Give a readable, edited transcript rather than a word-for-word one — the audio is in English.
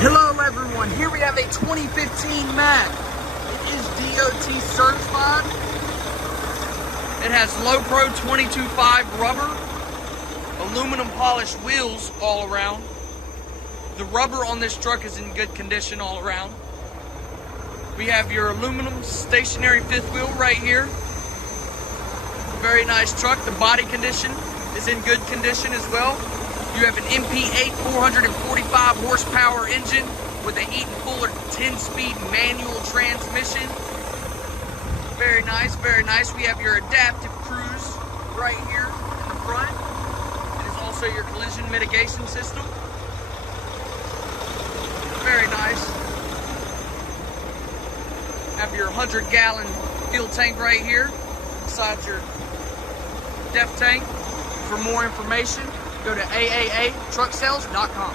Hello everyone, here we have a 2015 MACK. It is DOT certified. It has low pro 22.5 rubber, aluminum polished wheels all around. The rubber on this truck is in good condition all around. We have your aluminum stationary fifth wheel right here. Very nice truck. The body condition is in good condition as well. You have an MP8 445 horsepower engine with an Eaton Fuller 10-speed manual transmission. Very nice, very nice. We have your adaptive cruise right here in the front. It is also your collision mitigation system. Very nice. Have your 100-gallon fuel tank right here beside your depth tank. For more information, go to AAAtrucksales.com.